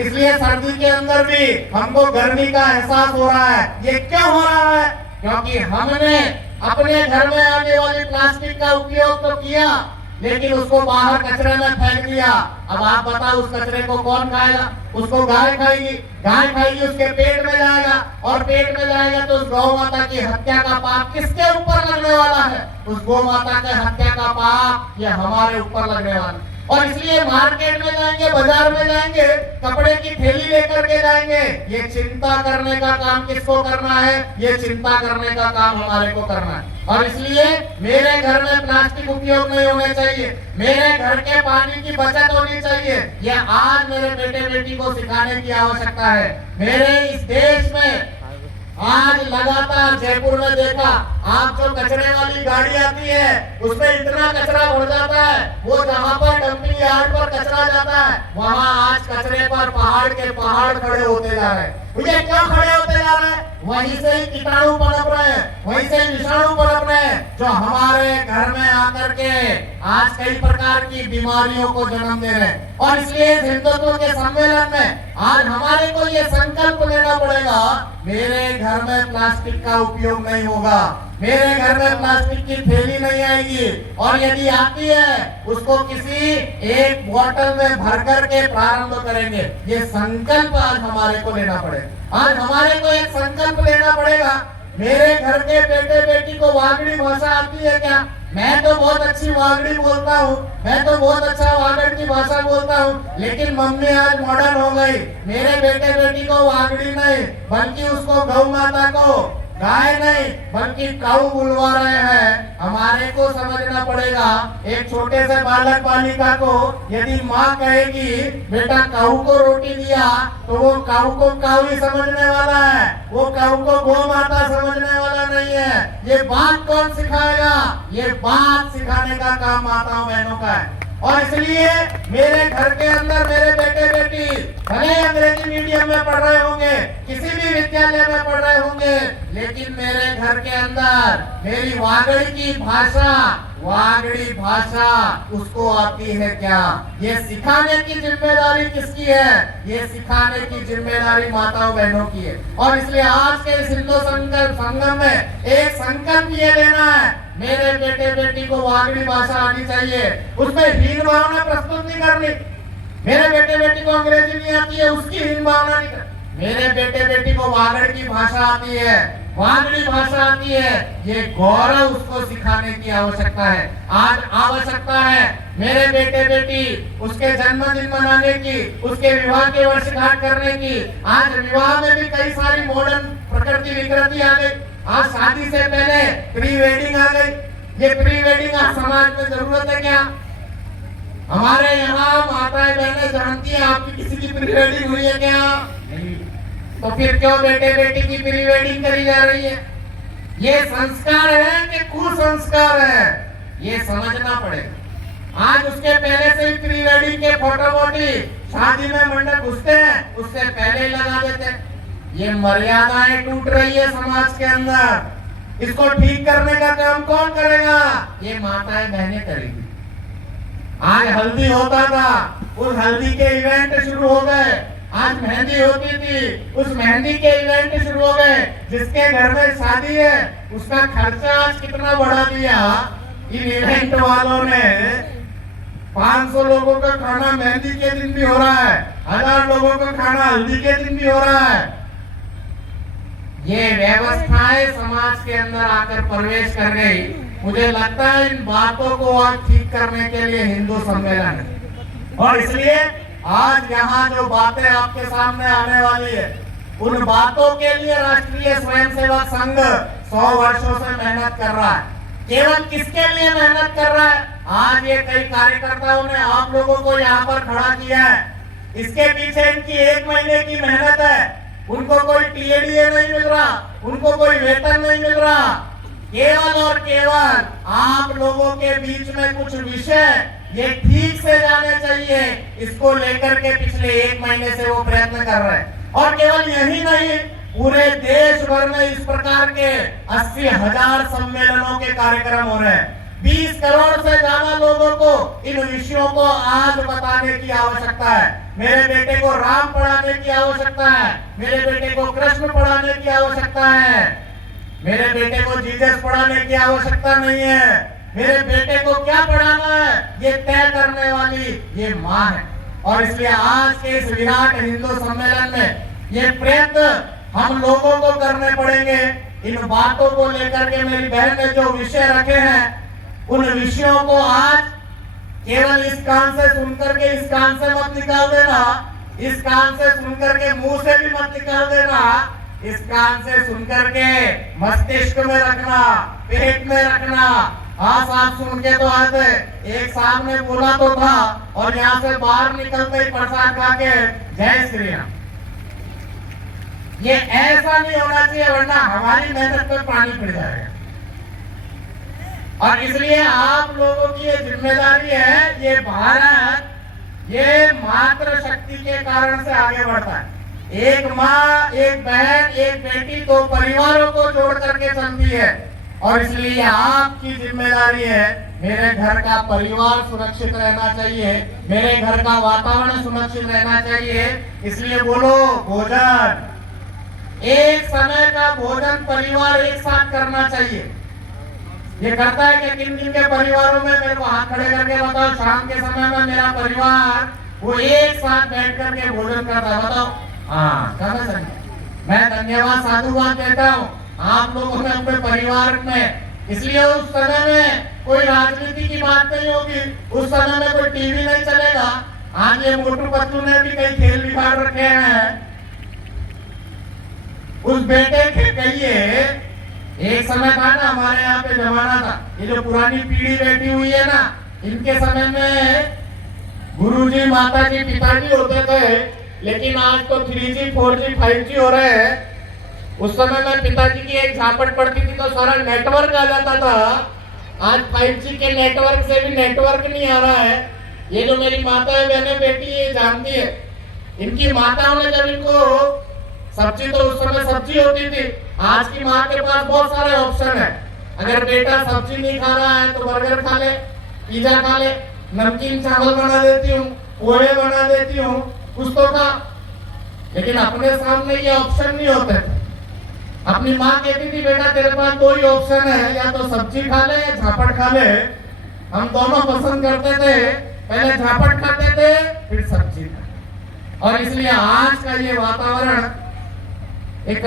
इसलिए सर्दी के अंदर भी हमको गर्मी का एहसास हो रहा है। ये क्यों हो रहा है? क्योंकि हमने अपने घर में आने वाली प्लास्टिक का उपयोग तो किया, लेकिन उसको बाहर कचरे में फेंक दिया। अब आप बताओ उस कचरे को कौन खाएगा? उसको गाय खाएगी, गाय खाएगी उसके पेट में जाएगा, और पेट में जाएगा तो उस गौ माता की हत्या का पाप किसके ऊपर लगने वाला है? उस गौ माता के हत्या का पाप ये हमारे ऊपर लगने वाला है। और इसलिए मार्केट में जाएंगे, बाजार में जाएंगे, कपड़े की थैली लेकर के जाएंगे। ये चिंता करने का काम किसको करना है? ये चिंता करने का काम हमारे को करना है। और इसलिए मेरे घर में प्लास्टिक उपयोग नहीं होने चाहिए, मेरे घर के पानी की बचत होनी चाहिए। ये आज मेरे बेटे बेटी को सिखाने की आवश्यकता है। मेरे इस देश में आज लगातार जयपुर में देखा, आप जो कचरे वाली गाड़ी आती है उसमें इतना कचरा भर जाता है, वो जहाँ पर डंपिंग यार्ड पर कचरा जाता है वहाँ आज कचरे पर पहाड़ के पहाड़ खड़े होते जा रहे हैं। ये क्यों खड़े होते जा रहे हैं? वहीं से ही कीटाणु पनप रहे हैं, वहीं से विषाणु पनप रहे हैं, जो हमारे घर में आकर के आज कई प्रकार की बीमारियों को जन्म दे रहे हैं। और इसलिए हिंदुत्व के सम्मेलन में आज हमारे को ये संकल्प लेना पड़ेगा, मेरे घर में प्लास्टिक का उपयोग नहीं होगा, मेरे घर में प्लास्टिक की थैली नहीं आएगी, और यदि आती है उसको किसी एक बोतल में भर करके प्रारंभ करेंगे। ये संकल्प आज हमारे को लेना पड़ेगा। आज हमारे को एक संकल्प लेना पड़ेगा। मेरे घर के बेटे बेटी को वागड़ी भाषा आती है क्या? मैं तो बहुत अच्छी वागड़ी बोलता हूँ, मैं तो बहुत अच्छा वागड़ की भाषा बोलता हूँ, लेकिन मम्मी आज मॉडर्न हो गई। मेरे बेटे बेटी को वागड़ी नहीं, बल्कि उसको गौ माता को गाय नहीं बल्कि काऊ बुलवा रहे हैं। हमारे को समझना पड़ेगा, एक छोटे से बालक बालिका को यदि माँ कहेगी बेटा काऊ को रोटी दिया, तो वो काऊ को काऊ ही समझने वाला है, वो काऊ को गौ माता समझने वाला नहीं है। ये बात कौन सिखाएगा? ये बात सिखाने का काम माताओं बहनों का है। और इसलिए मेरे घर के अंदर मेरे बेटे बेटी भले अंग्रेजी मीडियम में पढ़ रहे होंगे, किसी भी विद्यालय में पढ़ रहे होंगे, लेकिन मेरे घर के अंदर मेरी वागड़ी की भाषा, वागड़ी भाषा उसको आती है क्या? ये सिखाने की जिम्मेदारी किसकी है? ये सिखाने की जिम्मेदारी माताओं बहनों की है। और इसलिए आज के इस हिंदू संगम में एक संकल्प ये लेना है, मेरे बेटे बेटी को वागड़ी भाषा आनी चाहिए, उसमें हीन भावना प्रस्तुत नहीं करनी। मेरे बेटे बेटी को अंग्रेजी नहीं आती है, उसकी हीन भावना नहीं करनी। मेरे बेटे बेटी को वागड़ की भाषा आती है, वागड़ी भाषा आती है, ये गौरव उसको सिखाने की आवश्यकता है। आज आवश्यकता है मेरे बेटे बेटी उसके जन्मदिन मनाने की, उसके विवाह की वर्षगांठ करने की। आज विवाह में भी कई सारी मॉडर्न प्रकृति विकृति आ गई। आज शादी से पहले प्री वेडिंग आ गई। ये प्री वेडिंग आज समाज में जरूरत है क्या? हमारे यहाँ माताएं बहनें जानती हैं आपकी किसी की प्री वेडिंग हुई है क्या? नहीं। तो फिर क्यों बेटे बेटी की प्री वेडिंग करी जा रही है? ये संस्कार है कि कुसंस्कार है? ये समझना पड़ेगा। आज उसके पहले से ही प्री वेडिंग के फोटो वोटी शादी में मंडप घुसते हैं, उससे पहले ही लगा देते हैं। ये मर्यादाएं टूट रही है समाज के अंदर। इसको ठीक करने का काम कौन करेगा? ये माताएं बहनें करेंगी। आज हल्दी होता था, उस हल्दी के इवेंट शुरू हो गए। आज मेहंदी होती थी, उस मेहंदी के इवेंट शुरू हो गए। जिसके घर में शादी है उसका खर्चा आज कितना बढ़ा दिया इन इवेंट वालों ने। 500 लोगों का खाना मेहंदी के दिन भी हो रहा है, 1000 लोगों का खाना हल्दी के दिन भी हो रहा है। ये व्यवस्थाएं समाज के अंदर आकर प्रवेश कर गई। मुझे लगता है इन बातों को आज ठीक करने के लिए हिंदू सम्मेलन है। और इसलिए आज यहाँ जो बातें आपके सामने आने वाली है, उन बातों के लिए राष्ट्रीय स्वयंसेवक संघ 100 वर्षों से मेहनत कर रहा है। केवल किसके लिए मेहनत कर रहा है? आज ये कई कार्यकर्ताओं ने आप लोगों को यहाँ पर खड़ा किया है। इसके पीछे इनकी 1 महीने की मेहनत है। उनको कोई टीएडीए नहीं मिल रहा, उनको कोई वेतन नहीं मिल रहा। केवल और केवल आप लोगों के बीच में कुछ विषय ये ठीक से जाने चाहिए, इसको लेकर के पिछले 1 महीने से वो प्रयत्न कर रहे हैं। और केवल यही नहीं, पूरे देश भर में इस प्रकार के 80,000 सम्मेलनों के कार्यक्रम हो रहे हैं। 20 करोड़ से ज्यादा लोगों को इन विषयों को आज बताने की आवश्यकता है। मेरे बेटे को राम पढ़ाने की आवश्यकता है, मेरे बेटे को कृष्ण पढ़ाने की आवश्यकता है, मेरे बेटे को जीसस पढ़ाने की आवश्यकता नहीं है। मेरे बेटे को क्या पढ़ाना है ये तय करने वाली ये माँ है। और इसलिए आज के इस विराट हिंदू सम्मेलन में ये प्रयत्न हम लोगों को करने पड़ेंगे। इन बातों को लेकर के मेरी बहन ने जो विषय रखे हैं उन विषयों को आज केवल इस कान से सुनकर के इस कान से मत निकाल देना, इस कान से सुनकर के मुंह से भी मत निकाल देना, इस कान से सुनकर के मस्तिष्क में रखना, पेट में रखना। हाँ साहब सुन के तो आते, एक साहब ने बोला तो था और यहाँ से बाहर निकलते ही प्रसाद खा के जय श्री राम। ये ऐसा नहीं होना चाहिए, वरना हमारी मेहनत पे पानी फिर जाएगा। और इसलिए आप लोगों की ये जिम्मेदारी है, ये भारत ये मातृ शक्ति के कारण से आगे बढ़ता है। एक माँ, एक बहन, एक बेटी, दो परिवारों को जोड़ करके चलती है। और इसलिए आपकी जिम्मेदारी है, मेरे घर का परिवार सुरक्षित रहना चाहिए, मेरे घर का वातावरण सुरक्षित रहना चाहिए। इसलिए बोलो भोजन, एक समय का भोजन परिवार एक साथ करना चाहिए। ये करता है कि किन किन के परिवारों में, मेरे को हाथ खड़े करके बताओ, शाम के समय में मेरा परिवार वो एक साथ बैठ करके भोजन करता है, बताओ। हाँ कब है? मैं धन्यवाद साधुवाद देता हूँ आप लोगों ने अपने परिवार में। इसलिए उस समय में कोई राजनीति की बात नहीं होगी, उस समय में कोई टीवी नहीं चलेगा। आज ये मोटू पतलू ने भी कई खेल बिगाड़ रखे हैं। उस बेटे के कहिए, एक समय था ना हमारे यहाँ पे जमाना था, ये जो पुरानी पीढ़ी बैठी हुई है ना, इनके समय में गुरुजी, माताजी, पिताजी होते थे। लेकिन आज तो 3G 4G 5G हो रहे हैं। उस समय में पिताजी की एक झापट पड़ती थी तो सारा नेटवर्क आ जाता था। आज 5G के नेटवर्क से भी नेटवर्क नहीं आ रहा है। ये जो मेरी माता है, बहने, बेटी ये जानती है, इनकी माताओं ने जब इनको सब्जी, तो उस समय सब्जी होती थी, आज की माँ के पास बहुत सारे ऑप्शन है। अगर बेटा सब्जी नहीं खा रहा है तो बर्गर खा ले, पिज्जा खा ले, नमकीन चावल बना देती हूँ, पोहे बना देती हूँ, कुछ तो खा। लेकिन अपने सामने ये ऑप्शन नहीं होते थे। अपनी माँ कहती थी बेटा तेरे पास दो ही ऑप्शन है, या तो सब्जी खा ले या झापट खा ले। हम दोनों पसंद करते थे, पहले झापट खाते थे फिर सब्जी खाते। और इसलिए आज का ये वातावरण एक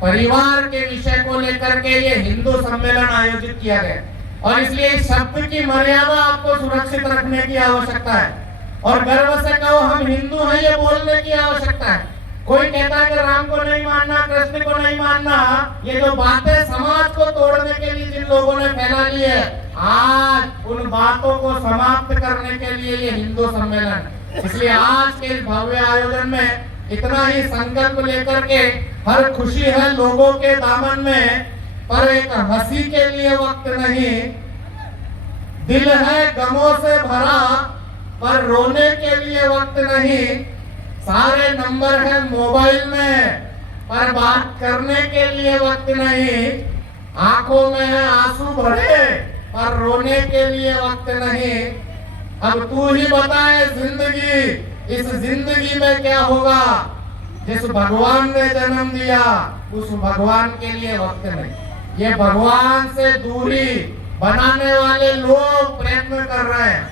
परिवार के विषय को लेकर के ये हिंदू सम्मेलन आयोजित किया गया। और इसलिए शब्द की मर्यादा आपको सुरक्षित रखने की आवश्यकता है और गर्व से कहो हम हिंदू हैं ये बोलने की आवश्यकता है। कोई कहता है कि राम को नहीं मानना, कृष्ण को नहीं मानना, ये जो बातें समाज को तोड़ने के लिए जिन लोगों ने फैला ली है, आज उन बातों को समाप्त करने के लिए ये हिंदू सम्मेलन है। इसलिए आज के इस भव्य आयोजन में इतना ही संकल्प लेकर के, हर खुशी है लोगों के दामन में, पर एक हंसी के लिए वक्त नहीं, दिल है गमों से भरा पर रोने के लिए वक्त नहीं, सारे नंबर है मोबाइल में पर बात करने के लिए वक्त नहीं, आंखों में है आंसू भरे पर रोने के लिए वक्त नहीं। अब तू ही बताए जिंदगी, इस जिंदगी में क्या होगा, जिस भगवान ने जन्म दिया उस भगवान के लिए वक्त नहीं। ये भगवान से दूरी बनाने वाले लोग प्रयत्न कर रहे हैं,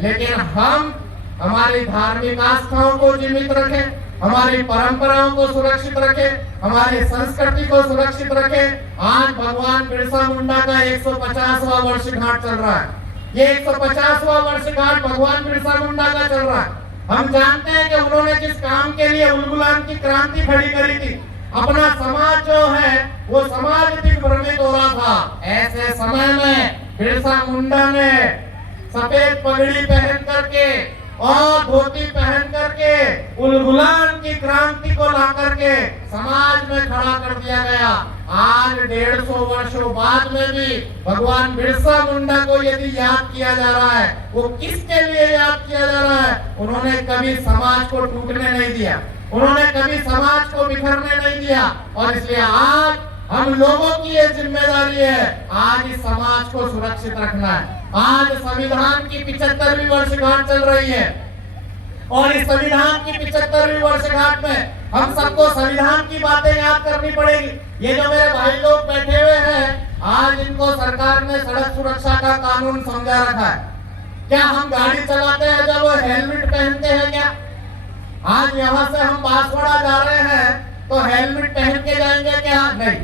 लेकिन हम हमारी धार्मिक आस्थाओं को जीवित रखें, हमारी परंपराओं को सुरक्षित रखें, हमारी संस्कृति को सुरक्षित रखें। आज भगवान बिरसा मुंडा का 150वां वर्षगांठ चल रहा है। ये 150वां वर्षगांठ भगवान बिरसा मुंडा का चल रहा है। हम जानते हैं कि उन्होंने जिस काम के लिए उलगुलान की क्रांति खड़ी करी थी, अपना समाज जो है वो समाज दिग्भ्रमित हो रहा था। ऐसे समय में बिरसा मुंडा ने सफेद पगड़ी पहन करके और धोती पहन करके उलगुलान की क्रांति को ला करके समाज में खड़ा कर दिया गया। आज 150 वर्षों बाद में भी भगवान बिरसा मुंडा को यदि याद किया जा रहा है, वो किसके लिए याद किया जा रहा है? उन्होंने कभी समाज को टूटने नहीं दिया, उन्होंने कभी समाज को बिखरने नहीं दिया। और इसलिए आज हम लोगों की ये जिम्मेदारी है, आज इस समाज को सुरक्षित रखना है। आज संविधान की 75वीं वर्षगांठ चल रही है। और इस संविधान की 75वीं वर्षगांठ में हम सबको संविधान की बातें याद करनी पड़ेगी। ये जो मेरे भाई लोग बैठे हुए हैं, आज इनको सरकार ने सड़क सुरक्षा का कानून समझा रखा है। क्या हम गाड़ी चलाते हैं जब वो हेलमेट पहनते हैं क्या? आज यहाँ से हम बांसवाड़ा जा रहे हैं तो हेलमेट पहन के जाएंगे क्या? नहीं।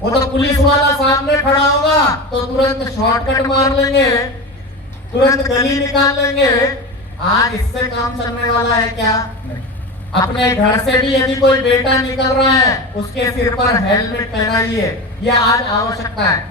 वो तो पुलिस वाला सामने खड़ा होगा तो तुरंत शॉर्टकट मार लेंगे, तुरंत गली निकाल लेंगे। आज इससे काम चलने वाला है क्या? नहीं। अपने घर से भी यदि कोई बेटा निकल रहा है, उसके सिर पर हेलमेट पहनाइए। यह आज आवश्यकता है।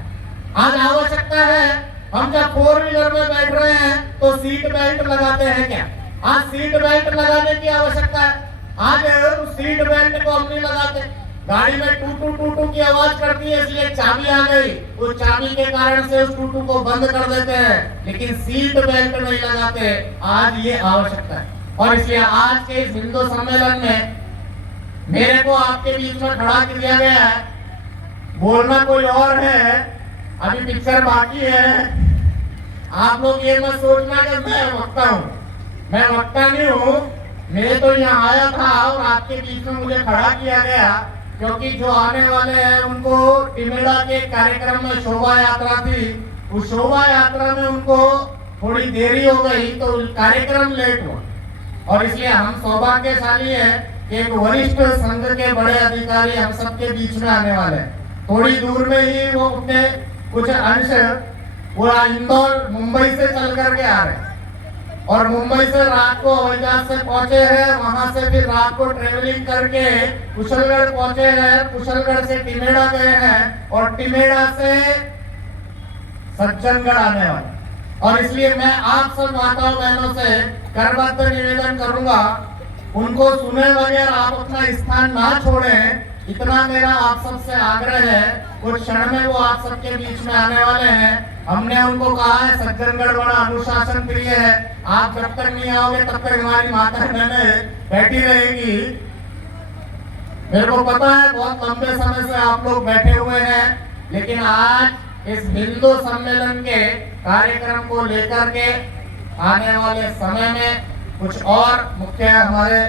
आज आवश्यकता है। हम जब 4 व्हीलर में बैठ रहे हैं तो सीट बेल्ट लगाते हैं क्या? आज सीट बेल्ट लगाने की आवश्यकता है। आज उस सीट बेल्ट को हम नहीं लगाते। गाड़ी में टू टू टू की आवाज करती है, इसलिए चाबी आ गई, उस चाबी के कारण से उस टू को बंद कर देते हैं, लेकिन सीट बेल्ट नहीं लगाते। आज ये आवश्यकता है। और इसलिए आज के इस हिंदू सम्मेलन में मेरे को आपके बीच में खड़ा किया गया है। बोलना कोई और है, अभी पिक्चर बाकी है। आप लोग ये मत सोचना कि मैं वक्ता हूँ। मैं वक्ता नहीं हूँ। मैं तो यहाँ आया था और आपके बीच में मुझे खड़ा किया गया क्योंकि जो आने वाले हैं उनको टिमेड़ा के कार्यक्रम में शोभा यात्रा थी। उस शोभा यात्रा में उनको थोड़ी देरी हो गई तो कार्यक्रम लेट हुआ। और इसलिए हम सौभाग्यशाली हैं कि एक वरिष्ठ संघ के बड़े अधिकारी हम सबके बीच में आने वाले हैं। थोड़ी दूर में ही वो अपने कुछ अंश पूरा इंदौर मुंबई से चल करके आ रहे हैं और मुंबई से रात को हवाई जहाज से पहुंचे हैं। वहां से फिर रात को ट्रेवलिंग करके कुशलगढ़ पहुंचे हैं। कुशलगढ़ से टिमेड़ा गए हैं और टिमेड़ा से सज्जनगढ़ आने वाले। और इसलिए मैं आप सब माताओं बहनों से करबद्ध निवेदन करूंगा, उनको सुने बगैर आप अपना स्थान ना छोड़ें। इतना मेरा आप सबसे आग्रह है। कुछ क्षण में वो आप सबके बीच में आने वाले हैं। हमने उनको कहा है सज्जनगढ़ बड़ा अनुशासन प्रिय है, आप जब तक नहीं आओगे तब तक हमारी माता बहनें बैठी रहेगी। मेरे को पता है बहुत लंबे समय से आप लोग बैठे हुए हैं, लेकिन आज इस हिंदू सम्मेलन के कार्यक्रम को लेकर के आने वाले समय में कुछ और मुख्य हमारे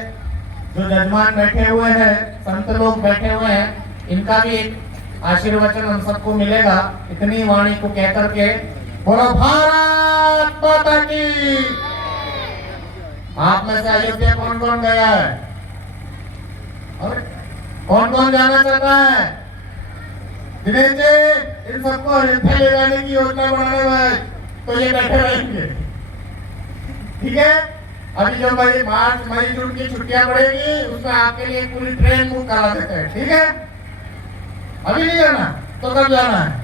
जो जजमान बैठे हुए हैं, संत लोग बैठे हुए हैं, इनका भी एक आशीर्वचन हम सबको मिलेगा। इतनी वाणी को कहकर के बोलो भारत माता की। आप में से अयोध्या कौन कौन गया है और कौन कौन जाना चाहता है? दिनेश जी, इन सबको अयोध्या ले जाने की योजना बनाने में तो ये बैठे रहेंगे, ठीक है? अभी जो मार्च मई जून की छुट्टियां पड़ेगी उसमें आपके लिए पूरी ट्रेन बुक करा देते हैं, ठीक है? अभी नहीं जाना तो कब जाना है?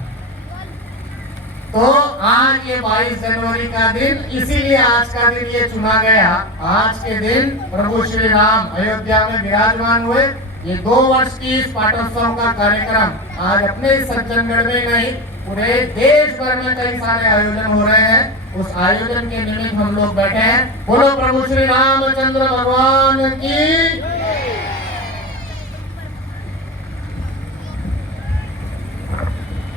तो आज ये 22 जनवरी का दिन, इसीलिए आज का दिन ये चुना गया। आज के दिन प्रभु श्री राम अयोध्या में विराजमान हुए। ये 2 वर्ष की इस पाटोत्सव का कार्यक्रम आज अपने सज्जनगढ़ में नहीं, पूरे देश भर में कई सारे आयोजन हो रहे हैं। उस आयोजन के निमित्त हम लोग बैठे हैं। बोलो प्रभु श्री रामचंद्र भगवान की।